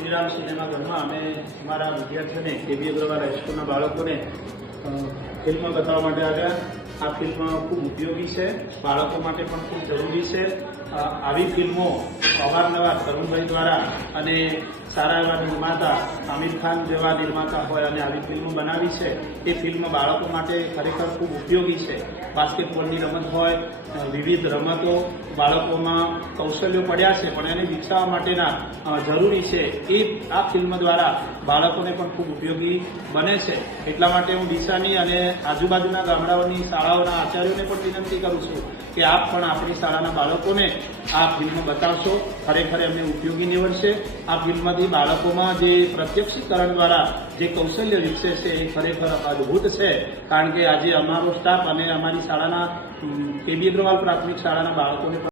શ્રીરામ સિનેમાઘરમાં અમે અમારા વિદ્યાર્થીઓને કેબી અગ્રવાલ હાઈસ્કૂલના બાળકોને ફિલ્મ બતાવવા માટે આવ્યા. આ ફિલ્મ ખૂબ ઉપયોગી છે, બાળકો માટે પણ ખૂબ જરૂરી છે. આવી ફિલ્મો અવારનવાર તરુણભાઈ દ્વારા અને સારા એવા નિર્માતા આમિર ખાન જેવા નિર્માતા હોય અને આવી ફિલ્મો બનાવી છે. એ ફિલ્મ બાળકો માટે ખરેખર ખૂબ ઉપયોગી છે. બાસ્કેટબોલની રમત હોય, વિવિધ રમતો બાળકોમાં કૌશલ્યો પડ્યા છે પણ એને વિકસાવવા માટેના જરૂરી છે. એ આ ફિલ્મ દ્વારા બાળકોને પણ ખૂબ ઉપયોગી બને છે. એટલા માટે હું ડીસાની અને આજુબાજુના ગામડાઓની શાળાઓના આચાર્યોને પણ વિનંતી કરું છું કે આપ પણ આપણી શાળાના બાળકોને આ ફિલ્મ બતાવશો. ખરેખર એમને ઉપયોગી નીવડશે. આ ફિલ્મથી બાળકોમાં જે પ્રત્યક્ષીકરણ દ્વારા જે કૌશલ્ય વિકસે છે એ ખરેખર અદ્ભુત છે. કારણ કે આજે અમારો સ્ટાફ અને અમારી શાળાના કેબી અગ્રવાલ પ્રાથમિક શાળાના બાળકોને